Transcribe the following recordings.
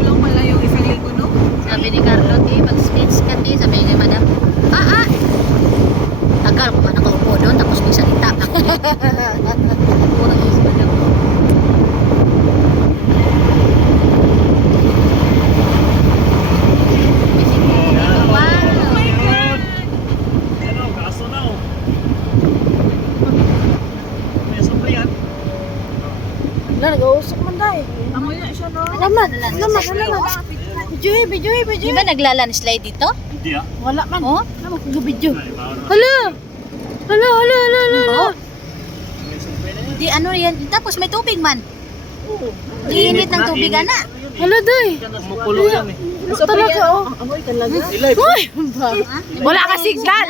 Kulang pala yung isang linggo, no? Sabi ni Carlo, mag-speech ka, sabi ni madam. Tagal ko pa nakaupo doon, tapos may salita. Kurang yung madam. Ano, kaso na oh. May sumpa yan. Nag-uusok man tayo. Amoy na siya, no? Alaman. Bijoy. Di ba naglalandslide dito? Hindi ah. Wala man. Oh? Naman kong video. Ay, bawal na. Hala. May sumpa na yan. Di ano yan, tapos may tubig man. Init ng tubig, ana. Hala, day. Kumukulo yan eh. Talaga, oh. Amoy talaga. Ilay. Uy! Ha? Wala ka signal.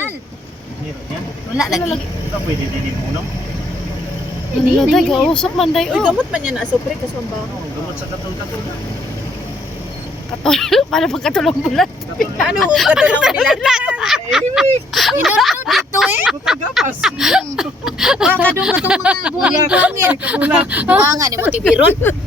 Hirap yan. Wala lagi. Ito pwede din unom. Hindi, Hala, day. hindi. Kausap man, day. Uy, Oh. gamot man yan na asupre kasi ang baho. Oh, gamot sa katol-katol. Para pagkatulong bulat. Ano kung katulang bilat? Inunod dito eh. Butagapas. Baka doon ka itong mga bungin-bungin. Kabulang. Buwangan ni mo tibiron.